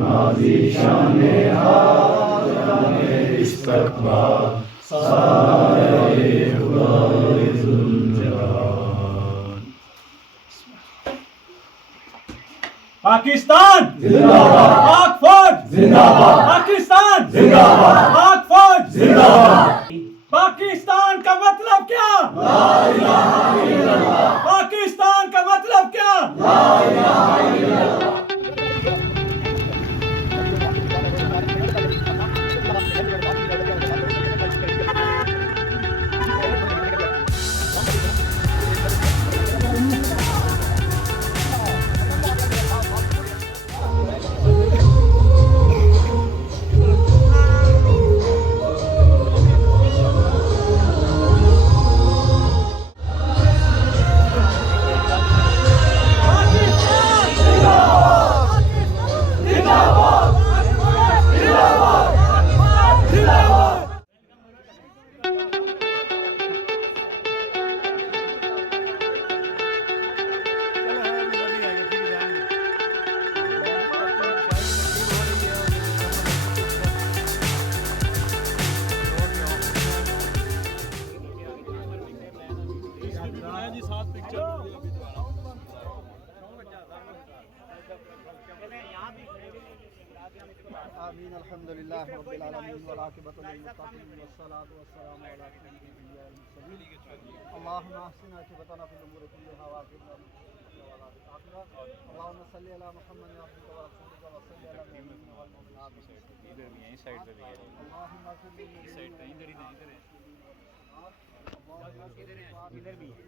माजी शाने हाल जाने इस्तकबाल सारे खुदाए जुल्जलाल। पाकिस्तान जिंदाबाद, पाक फौज जिंदाबाद, पाकिस्तान जिंदाबाद, पाक फौज जिंदाबाद। पाकिस्तान का मतलब क्या? ला इलाहा इल्लल्लाह। पाकिस्तान का मतलब क्या? ला इलाहा इल्लल्लाह। आमीन अल्हम्दुलिल्लाह रब्बिल आलमीन वल आक़िबतु लिल मुत्तक़ीन वस्सलातु वस्सलामु अला सय्यिदिल मुरसलीन अल्लाहुम्मा अहसिन आक़िबतना फिल उमूरि कुल्लिहा व अक़िबना मिन फ़ितनति व अज़ाबिल आख़िरह। अल्लाहुम्मा सल्लि अला मुहम्मद व अब्दिका व रसूलिका व सल्लि अला मुमिनीन वल मुमिनात। इधर भी है, इस साइड पे भी है, अल्लाहुम्मा सल्लि इस साइड पे इधर ही नहीं, इधर है, इधर भी है।